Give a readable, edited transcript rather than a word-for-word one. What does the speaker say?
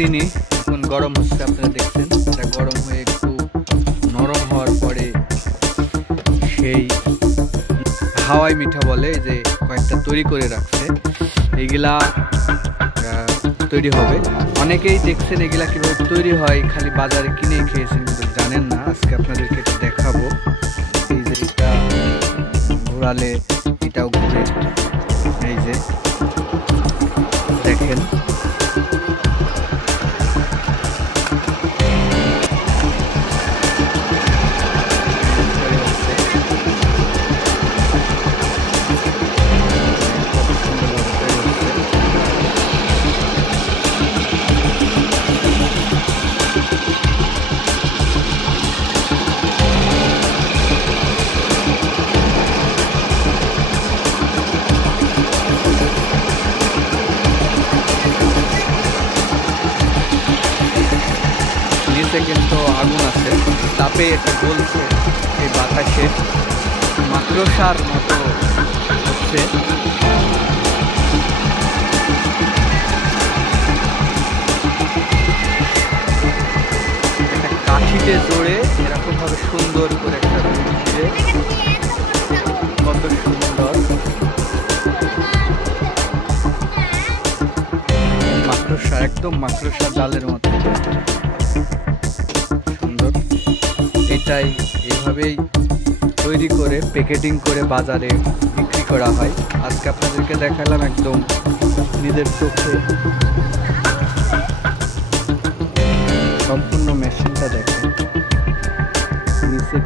চিনি এখন গরম হচ্ছে, আপনারা দেখছেন এটা গরম হয়ে একটু নরম হওয়ার পরে সেই হাওয়াই মিঠা বলে যে কয়েকটা তৈরি করে রাখছে, এগুলা তৈরি হবে। অনেকেই দেখছেন এগুলা কীভাবে তৈরি হয়, খালি বাজারে কিনে খেয়েছেন কিন্তু জানেন না। আজকে আপনাদেরকে এটা দেখাবো। এই যে এটা ঘোরালে এটাও ঘুরে, এই যে দেখেন নিচে কিন্তু আগুন আছে, তাপে এটা জ্বলছে, এই বাতাসে মাকড়সার মতো হচ্ছে। একটা কাঠিতে জোরে এরকমভাবে সুন্দর করে একটা রুটিতে, কত সুন্দর মাকড়সা, একদম মাকড়সা জালের মতো সুন্দর। এটাই এইভাবেই তৈরি করে প্যাকেটিং করে বাজারে বিক্রি করা হয়। আজকে আপনাদেরকে দেখালাম একদম নিজের চোখে, সম্পূর্ণ মেশিনটা দেখেন নিচে